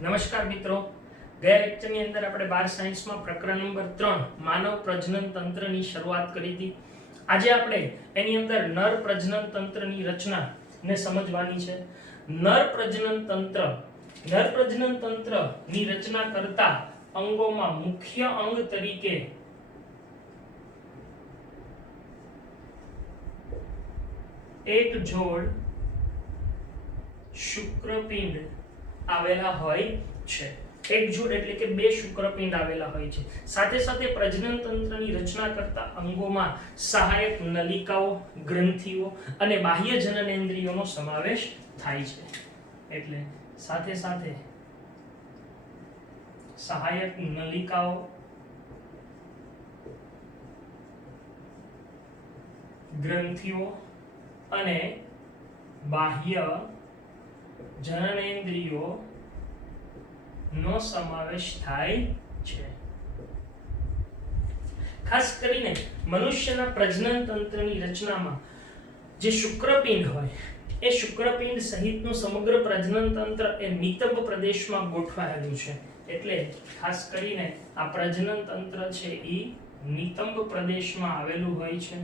નમસ્કાર મિત્રો, ગયા લેક્ચરની અંદર આપણે બાર સાયન્સમાં પ્રકરણ નંબર 3 માનવ પ્રજનન તંત્રની શરૂઆત કરી હતી. આજે આપણે એની અંદર નર પ્રજનન તંત્રની રચનાને સમજવાની છે. નર પ્રજનન તંત્રની રચના કરતા અંગોમાં મુખ્ય અંગ તરીકે એક જોડ શુક્રપિંડ આવેલા હોય છે. એક જોડ એટલે કે બે શુક્રપિંડ આવેલા હોય છે. સાથે સાથે પ્રજનન તંત્રની રચના કરતા અંગોમાં સહાયક નલિકાઓ, ગ્રંથિઓ અને બાહ્ય જનનેન્દ્રિયોનો સમાવેશ થાય છે. એટલે સાથે સાથે સહાયક નલિકાઓ, ગ્રંથિઓ અને બાહ્ય જનનેન્દ્રિયો નો સમાવેશ થાય છે. ખાસ કરીને મનુષ્યના પ્રજનન તંત્રની રચનામાં જે શુક્રપિંડ હોય એ શુક્રપિંડ સહિતનું સમગ્ર પ્રજનન તંત્ર એ નિતંબ પ્રદેશમાં ગોઠવાયેલું છે. એટલે ખાસ કરીને આ પ્રજનન તંત્ર છે એ નિતંબ પ્રદેશમાં આવેલું હોય છે.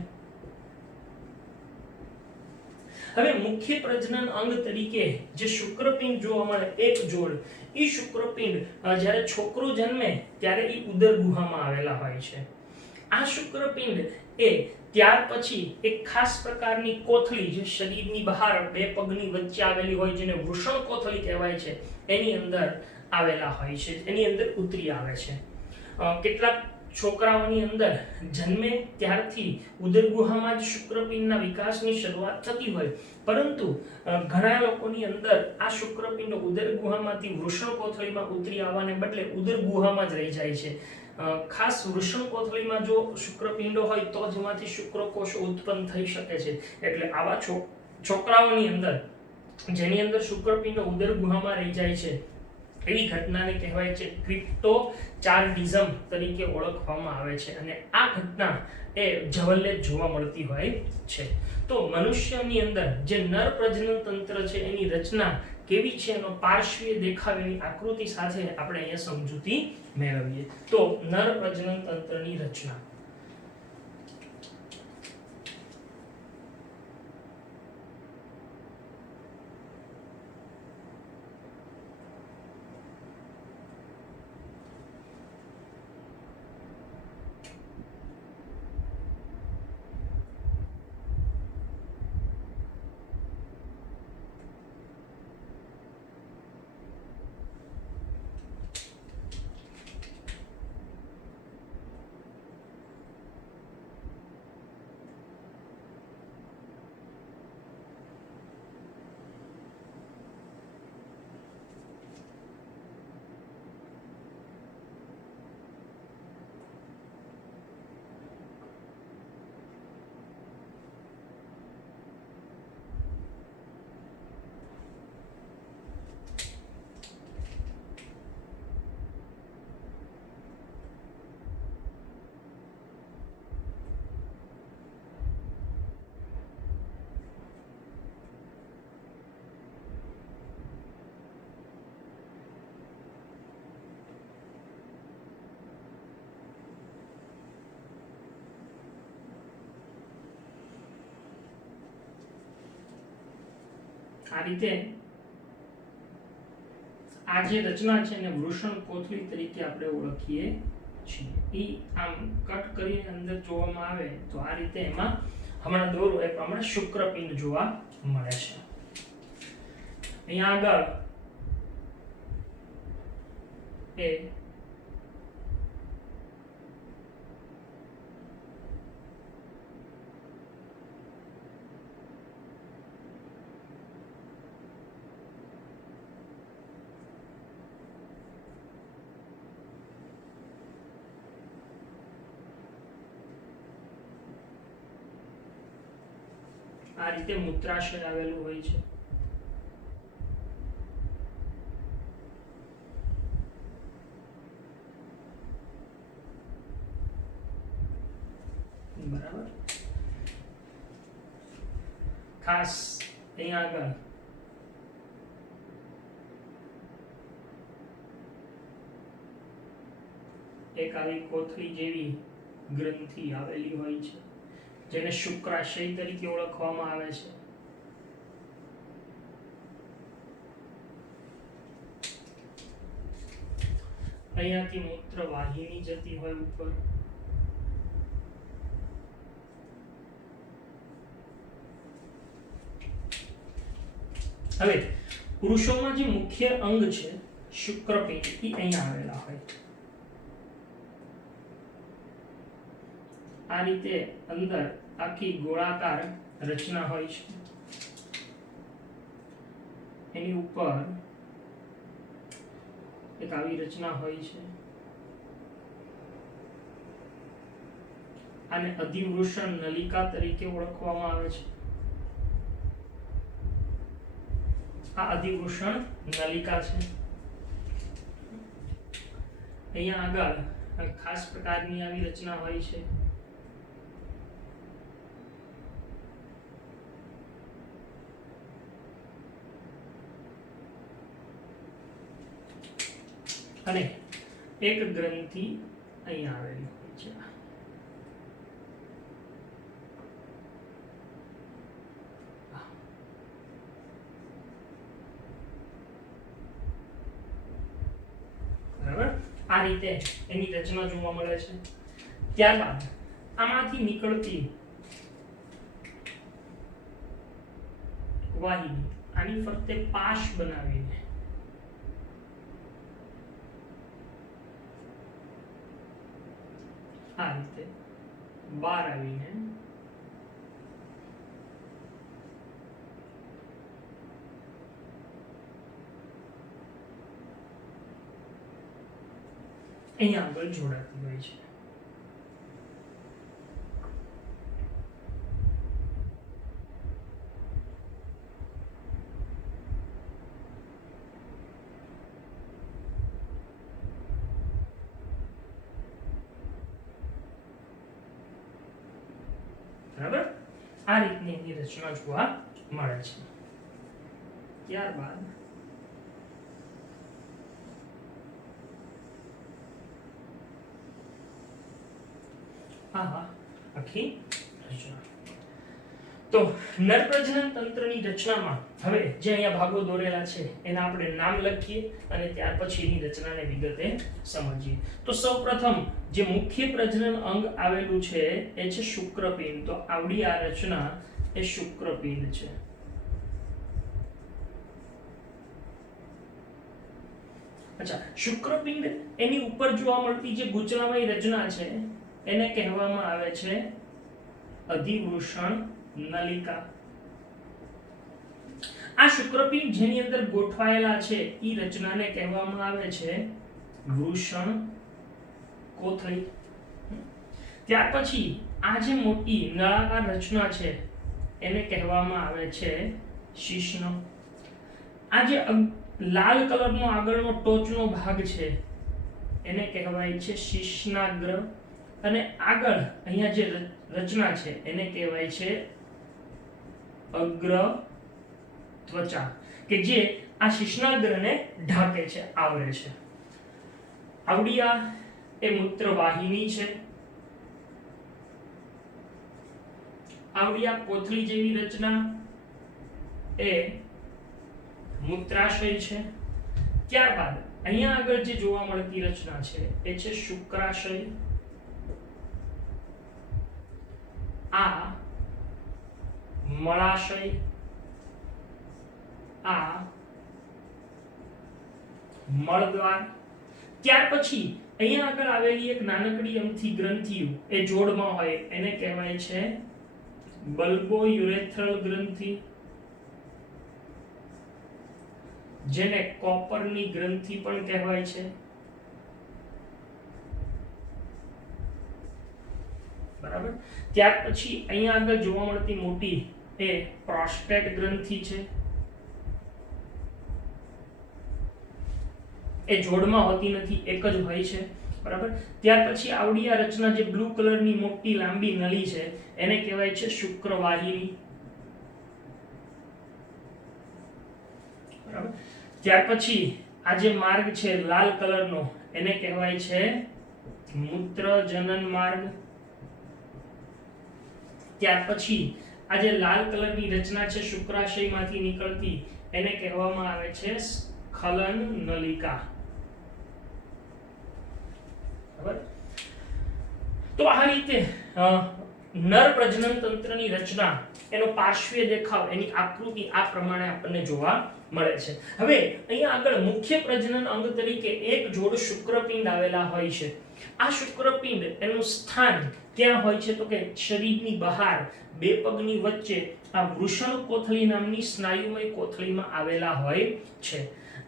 હવે મુખ્ય પ્રજનન અંગ તરીકે જે શુક્રપિંડ જોવા મળે એક જોડ, એ શુક્રપિંડ જ્યારે છોકરો જન્મે ત્યારે એ ઉદર ગુહામાં આવેલા હોય છે. આ શુક્રપિંડ એ ત્યાર પછી એક ખાસ પ્રકારની કોથળી જે શરીરની બહાર બે પગની વચ્ચે આવેલી હોય જેને વૃષણ કોથળી કહેવાય છે એની અંદર આવેલા હોય છે, એની અંદર ઉતરી આવે છે. કેટલાક છોકરાઓની અંદર જન્મે ત્યારથી ઉદર ગુહામાં જ શુક્રપિંડના વિકાસની શરૂઆત થતી હોય, પરંતુ ઘણા લોકોની અંદર આ શુક્રપિંડો ઉદર ગુહામાંથી વૃષણ કોથળીમાં ઉતરી આવવાને બદલે ઉદર ગુહામાં જ રહી જાય છે. ખાસ વૃષણ કોથળીમાં જો શુક્રપિંડો હોય તો જ એમાંથી શુક્રકોષો ઉત્પન્ન થઈ શકે છે. એટલે આવા છોકરાઓની અંદર જેની અંદર શુક્રપિંડો ઉદર ગુહામાં રહી જાય છે એવી ઘટનાને કહેવાય છે ક્રિપ્ટોચાર્ડિઝમ તરીકે ઓળખવામાં આવે છે. અને આ ઘટના એ જવલ્લે જોવા મળતી હોય છે. તો મનુષ્યની અંદર જે નર પ્રજનન તંત્ર છે એની રચના કેવી છે એનો પાર્શ્વીય દેખાવ એની આકૃતિ સાથે આપણે અહીંયા સમજૂતી મેળવીએ. તો નર પ્રજનન તંત્રની રચના. આ રીતે આ જે રચના છે એને વૃષણ કોથળી તરીકે આપણે ઓળખીએ છીએ. એ આમ કટ કરીને અંદર જોવામાં આવે તો આ રીતે એમાં હમણાં દોરો એ પ્રમાણે શુક્રપિંડ જોવા મળે છે. અહીંયા આગળ એ આ રીતે મૂત્રાશય આવેલું હોય છે. બરાબર. ખાસ અહીંયા આગળ એક આવી કોથળી જેવી ગ્રંથિ આવેલી હોય છે જેને શુક્રાશય તરીકે ઓળખવામાં આવે છે. અહીંયાથી મૂત્ર વાહિની જતી હોય ઉપર. હવે પુરુષોમાં જે મુખ્ય અંગ છે શુક્રપિંડ એ અહીંયા આવેલા હોય. આ રીતે અંદર આખી ગોળાકાર રચના હોય છે. એની ઉપર એક આવી રચના હોય છે. આને અધિવૃષણ નલિકા તરીકે ઓળખવામાં આવે છે. આ અધિવૃષણ નલિકા છે. અહીંયા આગળ ખાસ પ્રકારની આવી રચના હોય છે. અને એક ગ્રંથિ અહીંયા આવેલી હોય છે. બરાબર, આ રીતે એની રચના જોવા મળે છે. ત્યારબાદ આમાંથી નીકળતી વાહિની આની ફરતે પાશ બનાવીને આ રીતે બહાર આવીને અહીંયા આગળ જોડાતી હોય છે. બરાબર, આ રીતની એની રચના જોવા મળે છે. ત્યારબાદ આખી રચના. તો નર પ્રજનન તંત્રની રચનામાં હવે જે અહીંયા ભાગો દોરેલા છે એના આપણે નામ લખીએ અને ત્યાર પછી એની રચનાને વિગતે સમજીએ. તો સૌપ્રથમ જે મુખ્ય પ્રજનન અંગ આવેલું છે એ છે શુક્રપિંડ. તો આવડી આ રચના એ શુક્રપિંડ છે. અચ્છા, શુક્રપિંડ એની ઉપર જોવા મળતી જે ગૂંચળામય રચના છે એને કહેવામાં આવે છે અધિવૃષણ નલિકા. આ શુક્રપિંડ જેની અંદર ગોઠવાયેલા છે ઈ રચનાને કહેવામાં આવે છે વૃષણ કોથળી. ત્યાર પછી આ જે મોટી નળાકાર રચના છે એને કહેવામાં આવે છે શિશ્ન. આ જે લાલ કલરનો આગળનો ટોચનો ભાગ છે એને કહેવાય છે શિશ્નાગ્ર. અને આગળ અહીંયા જે રચના છે એને કહેવાય છે અગ્ર ત્વચા, કે જે આ શિશ્નાગ્રને ઢાંકે છે, આવરે છે. આવડિયા એ મૂત્રવાહિની છે. આવડિયા કોથળી જેવી રચના એ મૂત્રાશય છે. ત્યારબાદ અહીંયા આગળ જે જોવા મળતી રચના છે એ છે શુક્રાશય. આ મળાશય, આ મળદ્વાર. ત્યાર પછી અહીંયા આગળ આવેલી એક નાનકડી અમથી ગ્રંથિઓ એ જોડમાં હોય એને કહેવાય છે બલ્બોયુરેથ્રલ ગ્રંથિ, જેને કોપરની ગ્રંથિ પણ કહેવાય છે. બરાબર. ત્યાર પછી અહીંયા આગળ જોવા મળતી મોટી એ પ્રોસ્ટેટ ગ્રંથિ છે. એ જોડમાં હોતી નથી, એક જ હોય છે. બરાબર. ત્યાર પછી આવડી આ રચના જે બ્લુ કલરની મોટી લાંબી નળી છે એને કહેવાય છે શુક્રવાહિની. બરાબર. ત્યાર પછી આ જે માર્ગ છે લાલ કલરનો એને કહેવાય છે મૂત્ર જનન માર્ગ. ત્યાર પછી આ જે લાલ કલરની રચના છે શુક્રાશયમાંથી નીકળતી એને કહેવામાં આવે છે સ્ખલન નલિકા. બરાબર. તો આ રીતે નર પ્રજનન તંત્રની રચના, એનો પાર્શ્વીય દેખાવ, એની આકૃતિ આ પ્રમાણે આપણને જોવા મળે છે. હવે અહીંયા આગળ મુખ્ય પ્રજનન અંગ તરીકે એક જોડ શુક્રપિંડ આવેલા હોય છે. આ શુક્રપિંડ એનું સ્થાન ક્યાં હોય છે તો કે શરીરની બહાર બે પગની વચ્ચે આ વૃષણ કોથળી નામની સ્નાયુમય કોથળીમાં આવેલા હોય છે.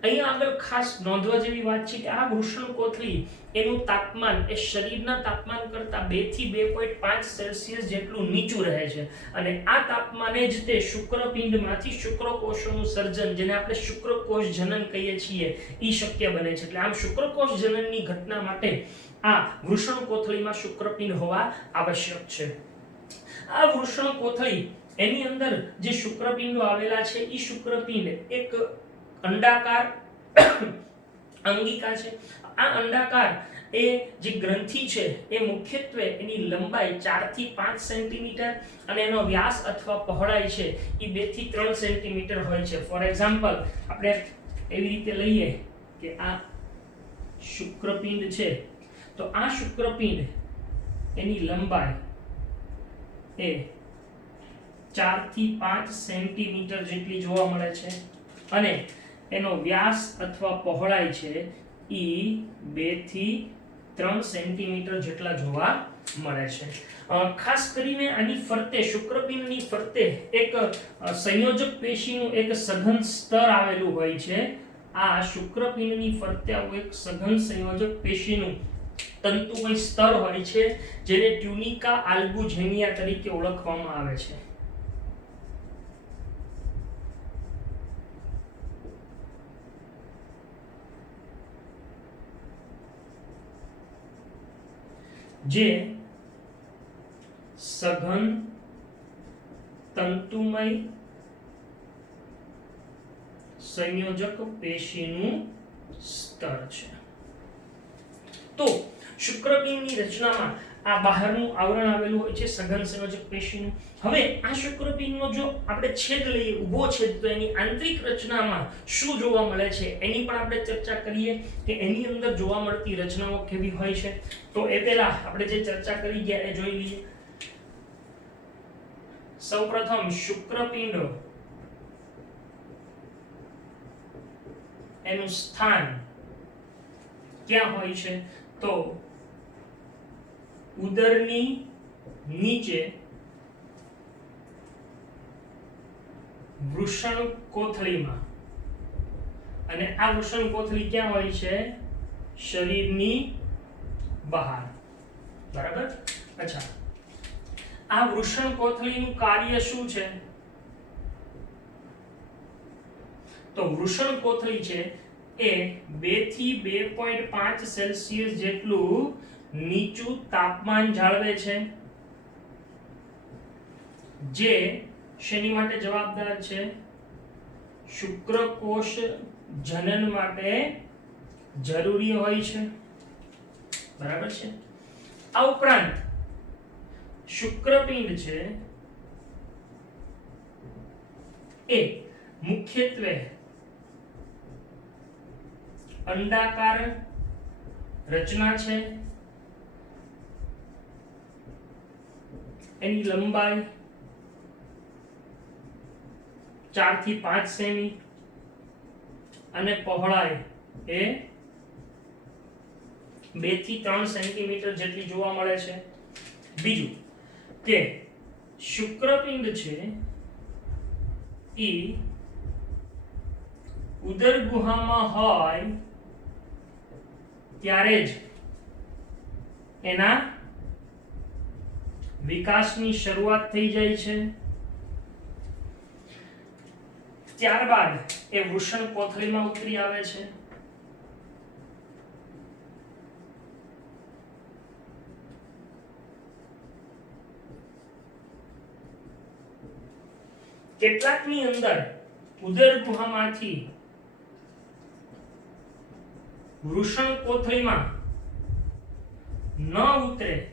અહીંયા આગળ ખાસ નોંધવા જેવી વાત છે કે આ વૃષણ કોથળી એનું તાપમાન એ શરીરના તાપમાન કરતા 2 થી 2.5 સેલ્સિયસ જેટલું નીચું રહે છે અને આ તાપમાને જ તે શુક્રપિંડમાંથી શુક્રકોષોનું સર્જન, જેને આપણે શુક્રકોષ જનન કહીએ છીએ, એ શક્ય બને છે. એટલે આમ શુક્રકોષ જનનની ઘટના માટે આ વૃષણ કોથળીમાં શુક્રપિંડ હોવા આવશ્યક છે. આ વૃષણ કોથળી એની અંદર જે શુક્રપિંડો આવેલા છે એ શુક્રપિંડ એક અંડાકાર અંગિકા છે. આ અંડાકાર એ જે ગ્રંથિ છે એ મુખ્યત્વે એની લંબાઈ 4 થી 5 સેન્ટીમીટર અને એનો વ્યાસ અથવા પહોળાઈ છે એ 2 થી 3 સેન્ટીમીટર હોય છે. ફોર એક્ઝામ્પલ આપણે એવી રીતે લઈએ કે આ શુક્રપિંડ છે, તો આ શુક્રપિંડ એની લંબાઈ એ 4 થી 5 સેન્ટીમીટર જેટલી જોવા મળે છે અને એનો વ્યાસ અથવા પહોળાઈ છે એ 2 થી 3 સેન્ટીમીટર જેટલા જોવા મળે છે. ખાસ કરીને આની ફરતે, શુક્રપિંડની ફરતે એક સંયોજક પેશીનું એક સઘન સ્તર આવેલું હોય છે. આ શુક્રપિંડની ફરતે આવું એક સઘન સંયોજક પેશીનું તંતુમય સ્તર હોય છે જેને ટ્યુનિકા આલ્બુજેનિયા તરીકે ઓળખવામાં આવે છે. જે સઘન તંતુમય સંયોજક પેશીનું સ્તર છે. તો શુક્રપિંડની રચનામાં આ બહારનું આવરણ આવેલું હોય છે સઘન સંયોજક પેશીનું. હવે આ શુક્રપિંડનો જો આપણે છેદ લઈએ, ઊભો છેદ, તો એની આંતરિક રચનામાં શું જોવા મળે છે એની પણ આપણે ચર્ચા કરીએ કે એની અંદર જોવા મળતી રચનાઓ કેવી હોય છે. તો એ પહેલા આપણે જે ચર્ચા કરી ગયા એ જોઈ લઈએ. સૌપ્રથમ શુક્રપિંડ એનું સ્થાન ક્યાં હોય છે તો ઉદરની નીચે વૃષણ કોથળીમાં. અને આ વૃષણ કોથળી ક્યાં હોય છે? શરીરની બહાર. બરાબર. અચ્છા, આ વૃષણ કોથળીનું કાર્ય શું છે? તો વૃષણ કોથળી છે એ 2 થી 2.5 સેલ્સિયસ જેટલું નીચું તાપમાન જાળવે છે, જે શેની માટે જવાબદાર છે? શુક્રકોષ જનન માટે જરૂરી હોય છે. બરાબર છે. આ ઉપરાંત શુક્રપિંડ છે એ મુખ્યત્વે અંડાકાર રચના છે. એની લંબાઈ 4 થી 5 સેમી અને પહોળાઈ એ 2 થી 3 સેન્ટીમીટર જેટલી જોવા મળે છે. બીજું કે શુક્રપિંડ છે એ ઉદર ગુહામાં હોય ત્યારે જ એના વિકાસની શરૂઆત થઈ જાય છે. ત્યારબાદ એ વૃષણ કોથળીમાં ઉતરી આવે છે. કેટલાકની અંદર ઉદર ગુહામાંથી વૃષણ કોથળીમાં ન ઉતરે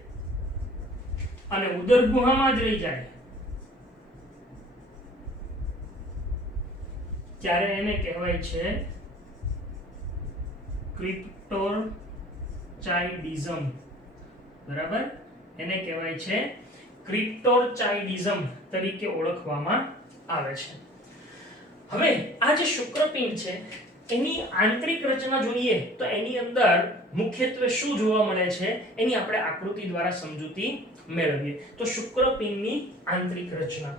અને ઉદર ગુહામાં જ રહી જાય ત્યારે એને કહેવાય છે ક્રિપ્ટોરચાઇડિઝમ. બરાબર, એને કહેવાય છે ક્રિપ્ટોરચાઇડિઝમ તરીકે ઓળખવામાં આવે છે. હવે આ જે શુક્રપિંડ છે એની આંતરિક રચના જોઈએ તો એની અંદર મુખ્યત્વે શું જોવા મળે છે એની આપણે આકૃતિ દ્વારા સમજૂતી મેળવીએ. તો શુક્રપિંડની આંતરિક રચના.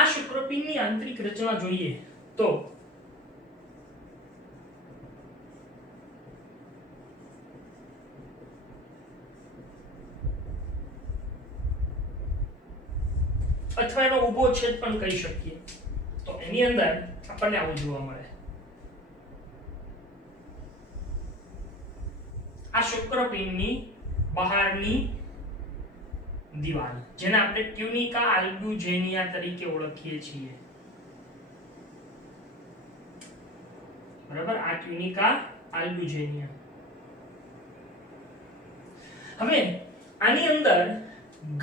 આ શુક્રપિંડની આંતરિક રચના જોઈએ તો અથવા એનો ઊભો છેદ પણ કહી શકીએ. તો એની અંદર આપણને આવું જોવા મળે. આ શુક્રપિંડની બહારની દિવાલ જેને આપણે ટ્યુનિકા આલ્બ્યુજેનિયા તરીકે ઓળખીએ છીએ. બરાબર, આ ટ્યુનિકા આલ્બ્યુજેનિયા. હવે આની અંદર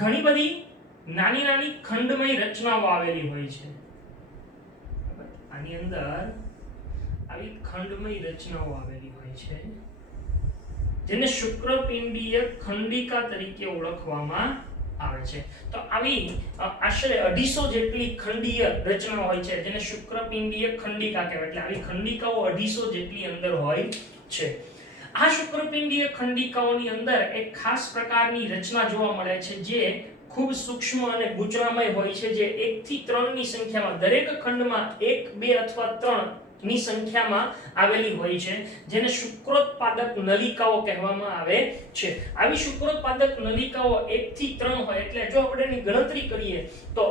ઘણી બધી નાની નાની ખંડમય રચનાઓ આવેલી હોય છે. આની અંદર આવી ખંડમય રચનાઓ આવેલી હોય છે જેને શુક્રપિંડીય ખંડિકા તરીકે ઓળખવામાં આવે છે. તો આવી આશરે 250 જેટલી ખંડીય રચનાઓ હોય છે જેને શુક્રપિંડીય ખંડિકા કહેવાય. એટલે આવી ખંડિકાઓ 250 જેટલી અંદર હોય છે. આ શુક્રપિંડીય ખંડિકાઓની અંદર એક ખાસ પ્રકારની રચના જોવા મળે છે જે ખૂબ સૂક્ષ્મ અને ગૂંચળામય હોય છે, જે 1 થી 3 ની સંખ્યામાં દરેક ખંડમાં 1, 2 અથવા 3 ની સંખ્યામાં આવેલી હોય છે જેને શુક્રોત્પાદક નલિકાઓ કહેવામાં આવે છે. આવી શુક્રોત્પાદક નલિકાઓ 1 થી 3 હોય એટલે જો આપણે એની ગણતરી કરીએ તો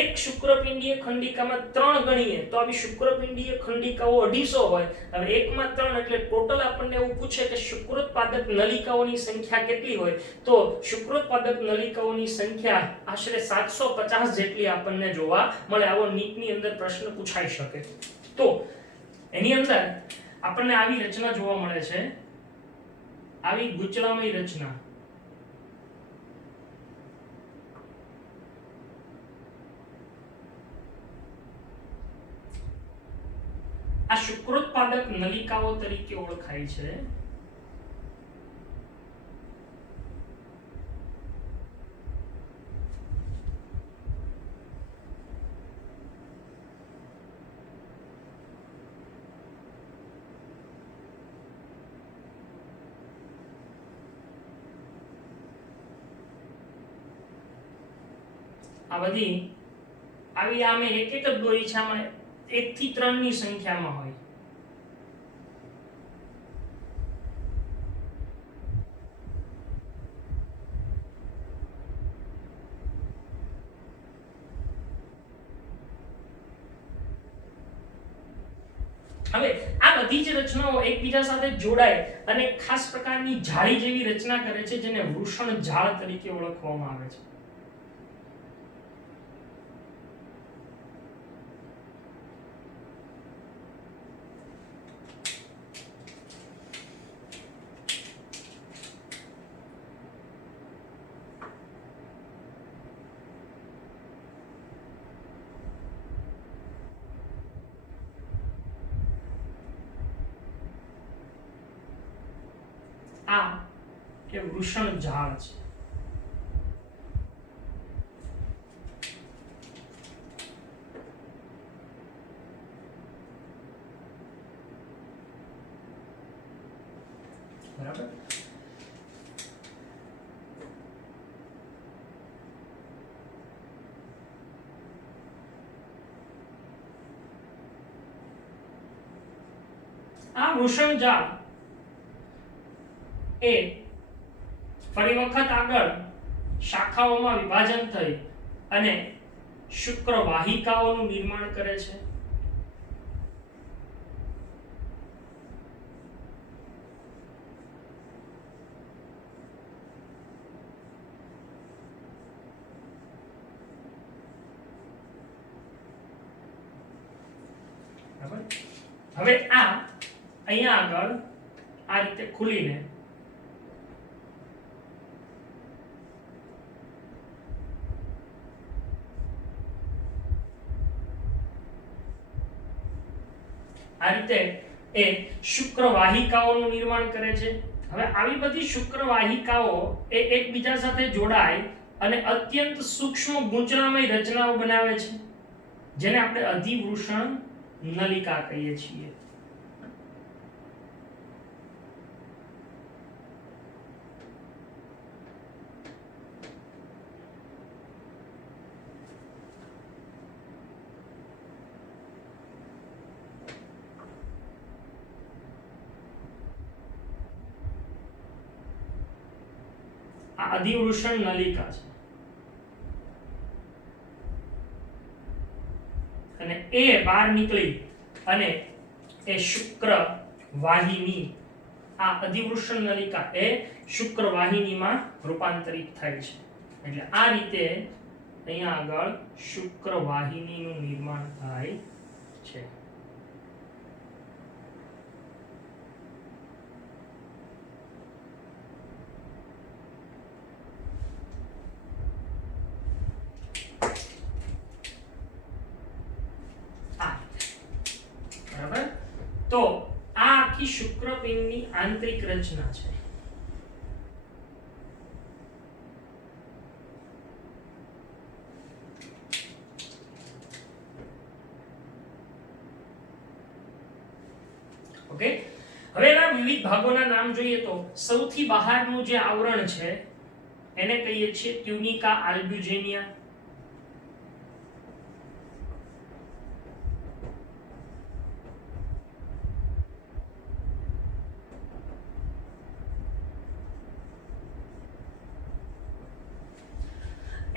એક શુક્રપિંડીય ખંડિકામાં 3 ગણીએ તો આવી શુક્રપિંડીય ખંડિકાઓ 250 હોય. હવે 1 માં 3 એટલે ટોટલ આપણને એવું પૂછે કે શુક્રોત્પાદક નલિકાઓની સંખ્યા કેટલી હોય તો શુક્રોત્પાદક નલિકાઓની સંખ્યા આશરે 750 જેટલી આપણને જોવા મળે. આવો નીટની અંદર પ્રશ્ન પૂછાઈ શકે. તો એની અંદર આપણને આવી રચના જોવા મળે છે, આવી ગૂંચળામય રચના. આ શુક્રોત્પાદક નલિકાઓ તરીકે ઓળખાય છે. આ બધી આવી આમે એક એક જ દોરી છે, આમાં 1 થી 3 ની સંખ્યામાં હોય. હવે આ બધી જ રચનાઓ એકબીજા સાથે જોડાય અને ખાસ પ્રકારની જાળી જેવી રચના કરે છે જેને વૃષણ જાળ તરીકે ઓળખવામાં આવે છે. આ કે વૃષણ ઝાડ છે. બરાબર, આ વૃષણ ઝાડ એ ફરી વખત આગળ શાખાઓમાં વિભાજન થઈ અને શુક્રવાહિકાઓનું નિર્માણ કરે છે. હવે આ અહીંયા આગળ આ રીતે ખુલીને આ રીતે એ શુક્રવાહિકાઓનું નિર્માણ કરે છે. હવે આવી બધી શુક્રવાહિકાઓ એ એકબીજા સાથે જોડાય અને અત્યંત સૂક્ષ્મ ગૂંચળામય રચનાઓ બનાવે છે, જેને આપણે અધિવૃષણ નલિકા કહીએ છીએ. આ અધિવૃષણ નલિકા છે અને એ બહાર નીકળી અને એ શુક્ર વાહિની, આ અધિવૃષણ નલિકા એ શુક્ર વાહિનીમાં રૂપાંતરિત થાય છે. એટલે આ રીતે અહીંયા આગળ શુક્ર વાહિનીનું નિર્માણ થાય છે. તો આ આખી શુક્રપિંડની આંતરિક રચના છે. ઓકે, હવે એના વિવિધ ભાગોના નામ જોઈએ તો સૌથી બહારનું જે આવરણ છે એને કહીએ છીએ ટ્યુનિકા આલ્બ્યુજેનિયા.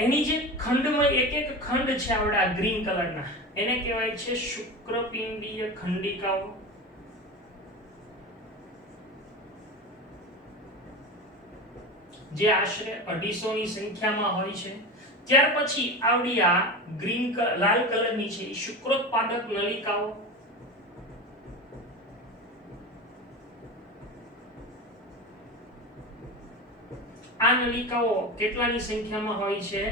એની જે ખંડમય એક એક ખંડ છે આવડા ગ્રીન કલરના, એને કહેવાય છે શુક્રપિંડીય ખંડિકાઓ. જે આશરે 250 ની સંખ્યામાં હોય છે. ત્યાર પછી આવડી આ ગ્રીન લાલ કલરની છે શુક્રોત્પાદક નલિકાઓ. આ નલિકાઓ કેટલાની સંખ્યામાં હોય છે?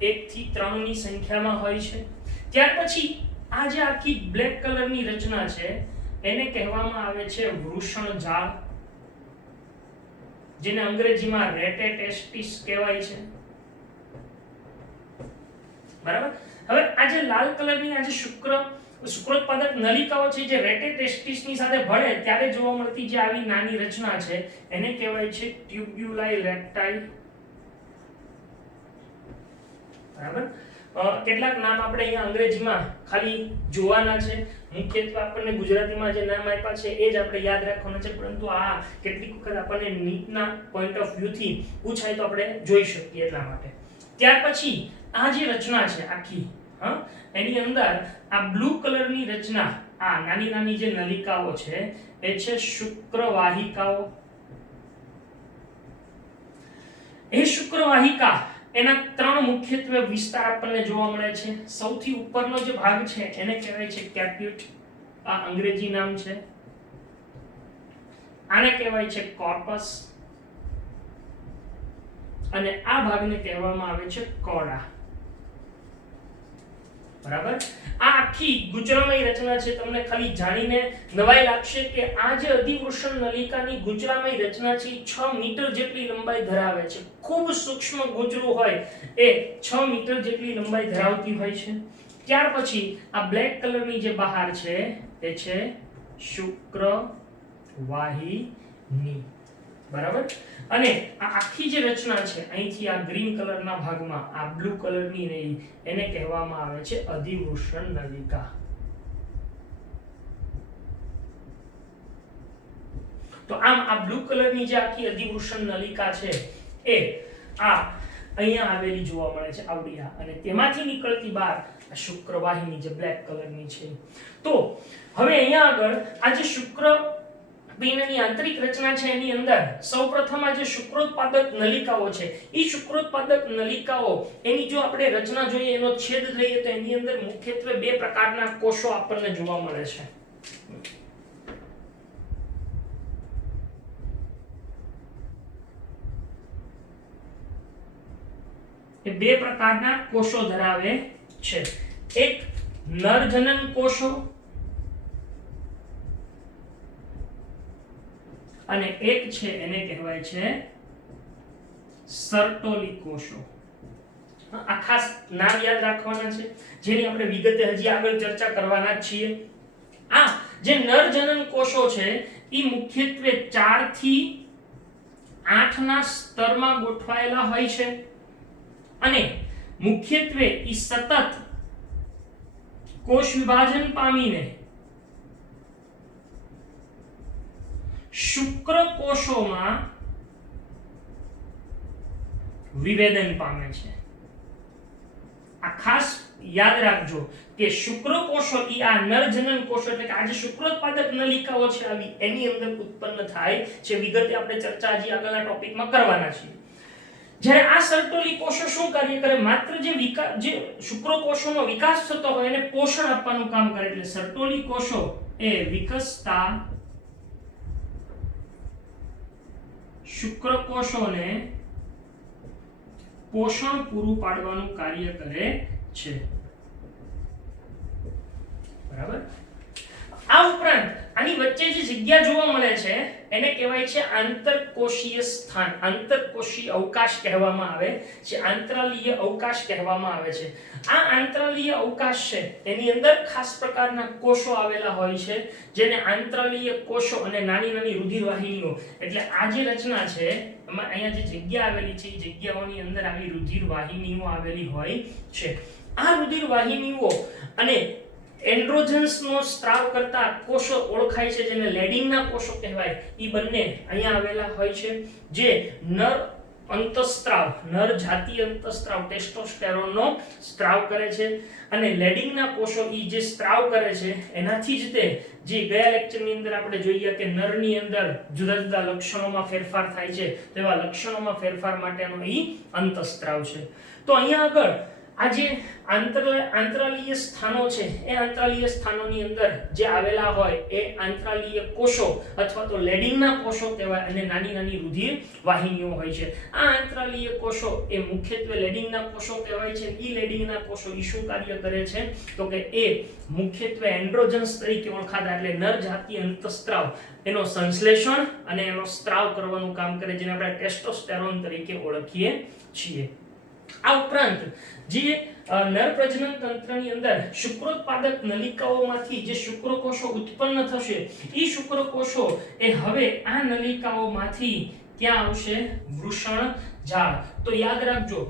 1 થી 3 ની સંખ્યામાં હોય છે. ત્યાર પછી આ જે આખી બ્લેક કલરની રચના છે એને કહેવામાં આવે છે વૃષણજાળ, જેને અંગ્રેજીમાં રેટેટેસ્ટિસ કહેવાય છે. બરાબર. હવે આ જે લાલ કલરની આ જે શુક્રોત્પાદક નલિકાઓ છે જે રેટેટેસ્ટિસ ની સાથે ભળે ત્યારે જોવા મળતી જે આવી નાની રચના છે એને કહેવાય છે ટ્યુબ્યુલાઈ રેક્ટાઇલ. બરાબર. કેટલાક નામ આપણે અહીંયા અંગ્રેજીમાં ખાલી જોવાના છે, મુખ્યત્વે આપણને ગુજરાતીમાં જે નામ આપ્યા છે એ જ આપણે યાદ રાખવાના છે, પરંતુ આ કેટલીક વખત આપણને નીટના પોઈન્ટ ઓફ વ્યૂ થી પૂછાય તો આપણે જોઈ શકીએ એટલા માટે. ત્યાર પછી આ જે રચના છે આખી, એની અંદર આ બ્લુ કલરની રચના, આ નાની નાની જે નલિકાઓ છે એ છે શુક્રવાહિકાઓ. એ શુક્રવાહિકા એના 3 મુખ્યત્વે વિસ્તાર આપણને જોવા મળે છે. સૌથી ઉપરનો જે ભાગ છે એને કહેવાય છે કેપ્યુટ, આ અંગ્રેજી નામ છે. આને કહેવાય છે કોર્પસ અને આ ભાગને કહેવામાં આવે છે કોડા. બરાબર. આ આખી ગુંચળામય રચના છે. તમને ખાલી જાણીને નવાઈ લાગશે કે આ જે અધિવૃષણ નલિકાની ગુંચળામય રચના છે એ 6 મીટર જેટલી લંબાઈ ધરાવે છે. ખૂબ સૂક્ષ્મ ગૂંચળું હોય એ 6 મીટર જેટલી લંબાઈ ધરાવતી હોય છે. ત્યાર પછી આ બ્લેક કલરની જે બહાર છે એ છે શુક્રવાહિની. બરાબર. અને આ આખી જે રચના છે અહીંથી આ ગ્રીન કલરના ભાગમાં આ બ્લુ કલરની રહી એને કહેવામાં આવે છે અધિવૃષણ નલિકા. તો આમ આ બ્લુ કલરની જે આખી અધિવૃષણ નલિકા છે એ આ અહીંયા આવેલી જોવા મળે છે, આવડી આ, અને તેમાંથી નીકળતી બહાર આ શુક્રવાહિની જે બ્લેક કલરની છે. તો હવે અહીંયા આગળ આ જે શુક્રપિંડની આંતરિક રચના છે એની અંદર સૌપ્રથમ આ જે શુક્રોત્પાદક નલિકાઓ છે, એ શુક્રોત્પાદક નલિકાઓ એની જો આપણે રચના જોઈએ, એનો છેદ લઈએ તો એની અંદર મુખ્યત્વે બે પ્રકારના કોષો આપણને જોવા મળે છે. એ બે પ્રકારના કોષો ધરાવે છે. એક નરજનન કોષો અને એક છે એને કહેવાય છે સર્ટોલી કોષો. આ ખાસ નામ યાદ રાખવાના છે, જેની આપણે વિગતે હજી આગળ ચર્ચા કરવાના જ છીએ. આ જે નરજનન કોષો છે એ મુખ્યત્વે 4 થી 8 ના સ્તરમાં ગોઠવાયેલા હોય છે અને મુખ્યત્વે ઈ સતત કોષ વિભાજન પામીને શુક્રકોષોમાં વિભેદન પામે છે. આ ખાસ યાદ રાખજો કે શુક્રકોષો ઈ આ નરજનન કોષો એટલે કે આ જે શુક્રોત્પાદક નલિકાઓ છે આવી એની અંદર ઉત્પન્ન થાય છે. વિગતે આપણે ચર્ચા હજી આગળના ટોપિકમાં કરવાના છીએ. જ્યારે આ સર્ટોલી કોષો શું કાર્ય કરે, માત્ર જે શુક્રકોષોનો વિકાસ થતો હોય એને પોષણ આપવાનું કામ કરે. એટલે સર્ટોલી કોષો એ વિકસતા શુક્રકોષોને પોષણ પૂરું પાડવાનું કાર્ય કરે છે. બરાબર. આ ઉપરાંત આની વચ્ચે જે જગ્યા જોવા મળે છે એને કહેવાય છે આંતરકોષીય સ્થાન, આંતરકોષીય અવકાશ કહેવામાં આવે છે, આંતરાલીય અવકાશ કહેવામાં આવે છે. આ આંતરાલીય અવકાશ છે એની અંદર ખાસ પ્રકારના કોષો આવેલા હોય છે, જેને આંતરાલીય કોષો અને નાની નાની રુધિરવાહિનીઓ, એટલે આ જે રચના છે એમાં અહીંયા જે જગ્યા આવેલી છે એ જગ્યાઓની અંદર આવી રુધિરવાહિનીઓ આવેલી હોય છે. આ રુધિરવાહિનીઓ અને એન્ડ્રોજન્સનો સ્ત્રાવ કરતા કોષો ઓળખાય છે, જેને લેડિંગના કોષો કહેવાય. એ બંને અહીંયા આવેલા હોય છે, જે નર અંતઃસ્ત્રાવ, નર જાતીય અંતઃસ્ત્રાવ ટેસ્ટોસ્ટેરોનનો સ્ત્રાવ કરે છે. અને લેડિંગના કોષો એ જે સ્ત્રાવ કરે છે એનાથી જ તે જે ગયા લેક્ચરની અંદર આપણે જોઈએ કે નરની અંદર જુદા જુદા લક્ષણોમાં ફેરફાર થાય છે, તો એવા લક્ષણોમાં ફેરફાર માટેનો એ અંતઃસ્ત્રાવ છે. તો અહીંયા આગળ આ જે આંતરાલીય સ્થાનો છે એ આંતરાલીય સ્થાનોની અંદર જે આવેલા હોય એ આંતરાલીય કોષો અથવા તો લેડિંગના કોષો કહેવાય અને નાની નાની રુધિર વાહિનીઓ હોય છે. આ આંતરાલીય કોષો એ મુખ્યત્વે લેડિંગના કોષો કહેવાય છે. એ લેડિંગના કોષો ઈ શું કાર્ય કરે છે તો કે એ મુખ્યત્વે એન્ડ્રોજન્સ તરીકે ઓળખાતા એટલે નર જાતીય અંતઃસ્ત્રાવ એનો સંશ્લેષણ અને એનો સ્ત્રાવ કરવાનું કામ કરે, જેને આપણે ટેસ્ટોસ્ટેરોન તરીકે ઓળખીએ છીએ. આ ઉપરાંત જે નર પ્રજનન તંત્રની અંદર શુક્રોત્પાદક નલિકાઓમાંથી જે શુક્રકોષો ઉત્પન્ન થશે એ શુક્રકોષો એ હવે આ નલિકાઓમાંથી ક્યાં આવશે? વૃષણ ઝાડ. તો યાદ રાખજો,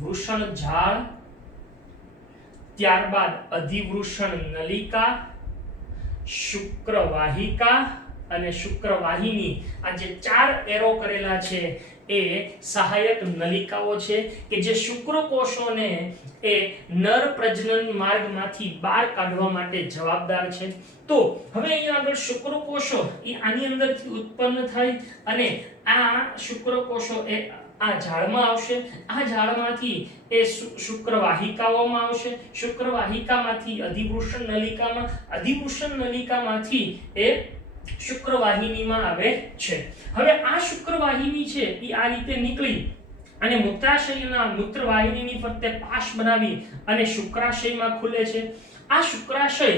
વૃષણ ઝાડ, ત્યારબાદ અધિવૃષણ નલિકા, શુક્રવાહિકા અને શુક્રવાહિની. આ જે 4 એરો કરેલા છે એ સહાયક નલિકાઓ છે કે જે શુક્રકોષોને એ નર પ્રજનન માર્ગમાંથી બહાર કાઢવા માટે જવાબદાર છે. તો હવે અહીંયા આગળ શુક્રકોષો એ આની અંદરથી ઉત્પન્ન થાય અને આ શુક્રકોષો એ આ ઝાડમાં આવશે. આ ઝાડમાંથી એ શુક્રવાહિકાઓમાં આવશે. શુક્રવાહિકામાંથી અધિવૃષણ નલિકામાં, અધિવૃષણ નલિકામાંથી એ શુક્રવાહિનીમાં આવે છે. હવે આ શુક્રવાહિની છે એ આ રીતે નીકળી અને મૂત્રાશયના મૂત્રવાહિનીની ફરતે પાશ બનાવી અને શુક્રાશયમાં ખુલે છે. આ શુક્રાશય,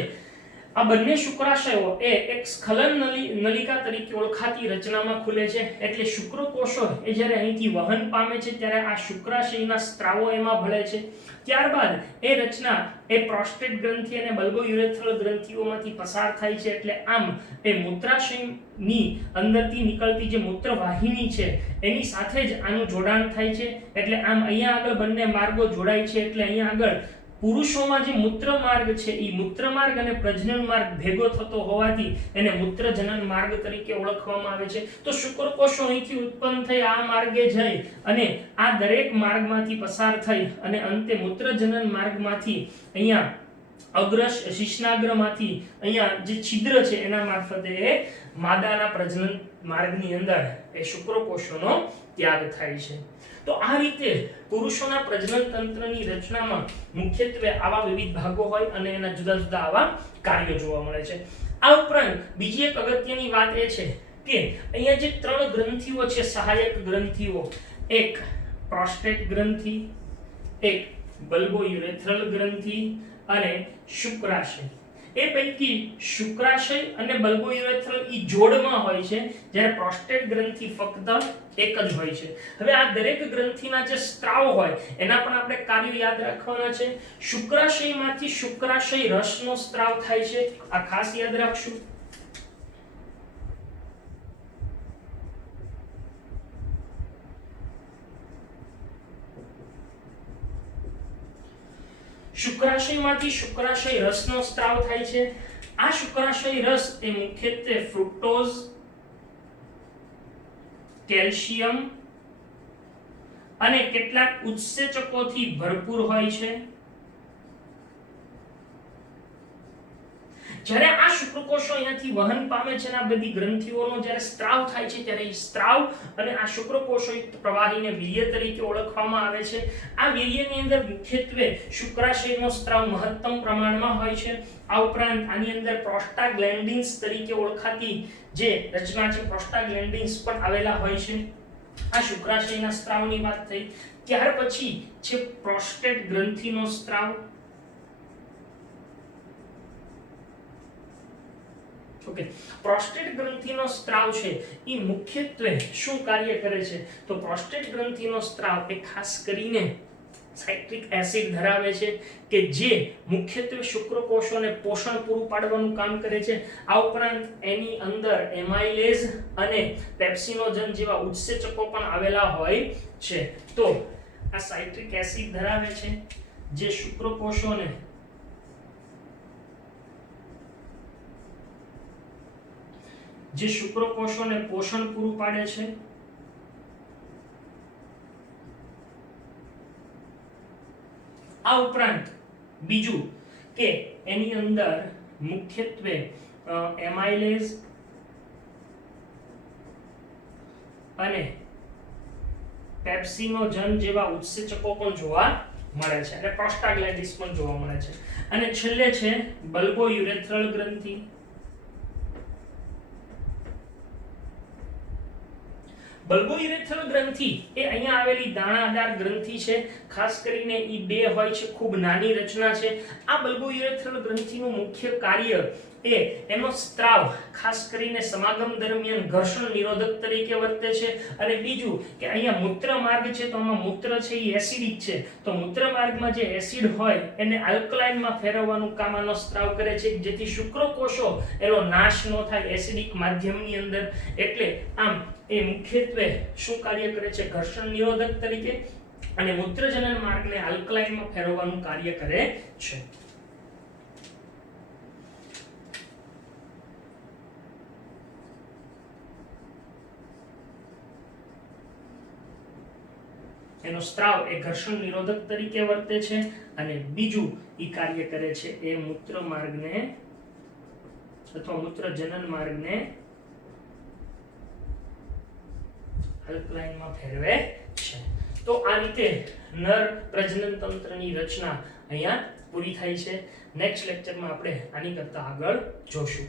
આ બંને શુક્રાશયો એ એક સ્ખલન નલિકા તરીકે ઓળખાતી રચનામાં ખુલે છે. એટલે શુક્રકોષો એ જ્યારે અહીંથી વહન પામે છે ત્યારે આ શુક્રાશયના સ્ત્રાવો એમાં ભળે છે. ત્યારબાદ એ રચના એ પ્રોસ્ટેટ ગ્રંથિ અને બલ્બોયુરેથ્રલ ગ્રંથિઓમાંથી પસાર થાય છે. એટલે આમ એ મૂત્રાશયની અંદરથી નીકળતી જે મૂત્રવાહિની છે એની સાથે જ આનું જોડાણ થાય છે. એટલે આમ અહીંયા આગળ બંને માર્ગો જોડાય છે. એટલે અહીંયા આગળ પુરુષોમાં જે મૂત્ર માર્ગ છે એ મૂત્ર માર્ગ અને પ્રજનન માર્ગ ભેગો થતો હોવાથી એને મૂત્રજનન માર્ગ તરીકે ઓળખવામાં આવે છે. તો શુક્રકોષો અહીંથી ઉત્પન્ન થઈ આ માર્ગે જઈ અને આ દરેક માર્ગમાંથી પસાર થઈ અને અંતે મૂત્રજનન માર્ગમાંથી અહીંયા અગ્ર શિશ્નાગ્રમાંથી અહીંયા જે છિદ્ર છે એના મારફતે એ માદાના પ્રજનન માર્ગની અંદર એ શુક્રકોષોનો ત્યાગ થાય છે. તો આ રીતે પુરુષોના પ્રજનન તંત્રની રચનામાં મુખ્યત્વે આવા વિવિધ ભાગો હોય અને એના જુદા જુદા આવા કાર્યો જોવા મળે છે. આ ઉપરાંત બીજી એક અગત્યની વાત એ છે કે અહીંયા જે 3 ગ્રંથિઓ છે, સહાયક ગ્રંથિઓ, એક પ્રોસ્ટેટ ગ્રંથિ, એક બલ્બોયુરેથ્રલ ગ્રંથિ અને શુક્રાશય. એ પૈકી શુક્રાશય અને બલ્બોયુરેથ્રલ ઈ જોડમાં હોય છે, જ્યારે પ્રોસ્ટેટ ગ્રંથિ ફક્ત એક જ હોય છે. હવે આ દરેક ગ્રંથિના જે સ્ત્રાવ હોય એના પણ આપણે કાર્યો યાદ રાખવાના છે. શુક્રાશયમાંથી શુક્રાશય રસનો સ્ત્રાવ થાય છે, આ ખાસ યાદ રાખશું. શુક્રાશયમાંથી શુક્રાશય રસનો સ્ત્રાવ થાય છે. આ શુક્રાશય રસ એ મુખ્યત્વે ફ્રુક્ટોઝ, કેલ્શિયમ અને કેટલાક ઉત્સેચકોથી ભરપૂર હોય છે. જ્યારે આ શુક્રકોષો અહીંયાથી વહન પામે છે અને આ બધી ગ્રંથિઓનો જ્યારે સ્ત્રાવ થાય છે ત્યારે એ સ્ત્રાવ અને આ શુક્રકોષોયુક્ત પ્રવાહીને વીર્ય તરીકે ઓળખવામાં આવે છે. આ વીર્યની અંદર મુખ્યત્વે શુક્રાશયનો સ્ત્રાવ મહત્તમ પ્રમાણમાં હોય છે. આ ઉપરાંત આની અંદર પ્રોસ્ટાગ્લેન્ડિન્સ તરીકે ઓળખાતી જે રચના છે પ્રોસ્ટાગ્લેન્ડિન્સ પણ આવેલા હોય છે. આ શુક્રાશયના સ્ત્રાવની વાત થઈ. ત્યાર પછી છે પ્રોસ્ટેટ ગ્રંથિનો સ્ત્રાવ. ઓકે, પ્રોસ્ટેટ ગ્રંથિનો સ્ત્રાવ છે એ મુખ્યત્વે શું કાર્ય કરે છે? તો પ્રોસ્ટેટ ગ્રંથિનો સ્ત્રાવ એ ખાસ કરીને સાઇટ્રિક એસિડ ધરાવે છે કે જે મુખ્યત્વે શુક્રકોષોને પોષણ પૂરું પાડવાનું કામ કરે છે. આ ઉપરાંત એની અંદર એમાઇલેઝ અને પેપ્સિનોજન જેવા ઉત્સેચકો પણ આવેલા હોય છે. તો આ સાઇટ્રિક એસિડ ધરાવે છે જે શુક્રકોષોને પોષણ પૂરું પાડે છે. આ ઉપરાંત બીજું કે એની અંદર મુખ્યત્વે એમાઇલેઝ અને પેપ્સિનોજન જેવા ઉત્સેચકો પણ જોવા મળે છે અને પ્રોસ્ટાગ્લેન્ડિન્સ પણ જોવા મળે છે. અને છેલ્લે છે બલ્બોયુરેથ્રલ ગ્રંથિ. બલ્બોયુરેથ્રલ ગ્રંથિ એ અહીંયા આવેલી દાણાદાર ગ્રંથિ છે. ખાસ કરીને ઈ બે હોય છે, ખૂબ નાની રચના છે. આ બલ્બોયુરેથ્રલ ગ્રંથિનું મુખ્ય કાર્ય એ એનો સ્ત્રાવ ખાસ કરીને સમાગમ દરમિયાન ઘર્ષણ નિરોધક તરીકે વર્તે છે. અને બીજું કે અહીંયા મૂત્ર માર્ગ છે તો આમાં મૂત્ર છે એ એસિડિક છે, તો મૂત્ર માર્ગમાં જે એસિડ હોય એને આલ્કલાઇનમાં ફેરવવાનું કામ આનો સ્ત્રાવ કરે છે, જેથી શુક્રકોષો એનો નાશ ન થાય એસિડિક માધ્યમની અંદર. એટલે આમ એ મુખ્યત્વે શું કાર્ય કરે છે? ઘર્ષણ નિરોધક તરીકે અને મૂત્રજનન માર્ગને આલ્કલાઇનમાં ફેરવવાનું કાર્ય કરે છે. એનો સ્ત્રાવ એ ઘર્ષણ નિરોધક તરીકે વર્તે છે અને બીજું ઈ કાર્ય કરે છે એ મૂત્ર માર્ગને અથવા મૂત્રજનન માર્ગને આલ્કલાઇનમાં ફેરવે છે. તો આ રીતે નર પ્રજનન તંત્રની રચના અહીંયા પૂરી થાય છે. નેક્સ્ટ લેક્ચરમાં આપણે આની કરતા આગળ જોશું.